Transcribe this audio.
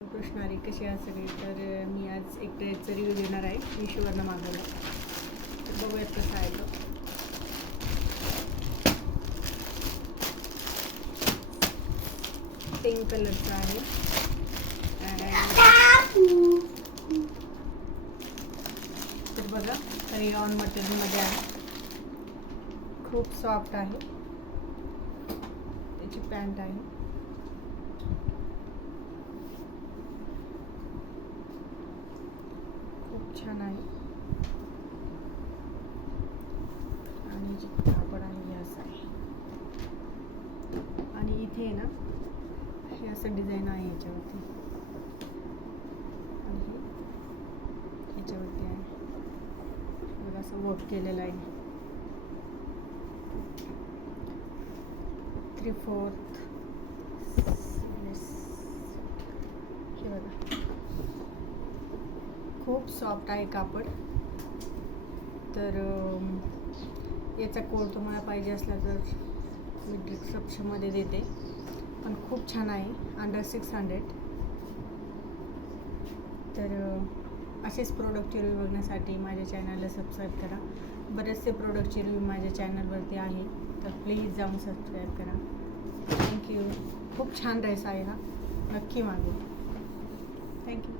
कृष्णारी कशी आहे सगळी. तर मी आज एक ड्रेसचा रिव्ह्यू देणार आहे. मिशोवरनं मागवला. तर बघूयात कसा आहे तो. पिंक कलरचा आहे. तर बघा रेयॉन मटेरियलमध्ये आहे. खूप सॉफ्ट आहे. त्याची पॅन्ट आहे. खूप छान आहे. आणि जे कापड आहे हे असं आहे. आणि इथे ना हे असं डिझाईन आहे याच्यावरती. आणि हे याच्यावरती आहे बघा असं वर्क केलेलं आहे. 3/4 हे बघा. खूप सॉफ्ट आहे कापड. तर याचा कोड तुम्हाला पाहिजे असला तर मी डिस्क्रिप्शनमध्ये देते. पण खूप छान आहे. अंडर 600. तर असेच प्रोडक्टचे रिव्ह्यू बघण्यासाठी माझ्या चॅनलला सबस्क्राईब करा. बरेचसे प्रोडक्टचे रिव्ह्यू माझ्या चॅनलवरती आहे. तर प्लीज जाऊन सबस्क्राईब करा. थँक्यू. खूप छान ड्रेस आहे हा. नक्की मागवा. थँक्यू.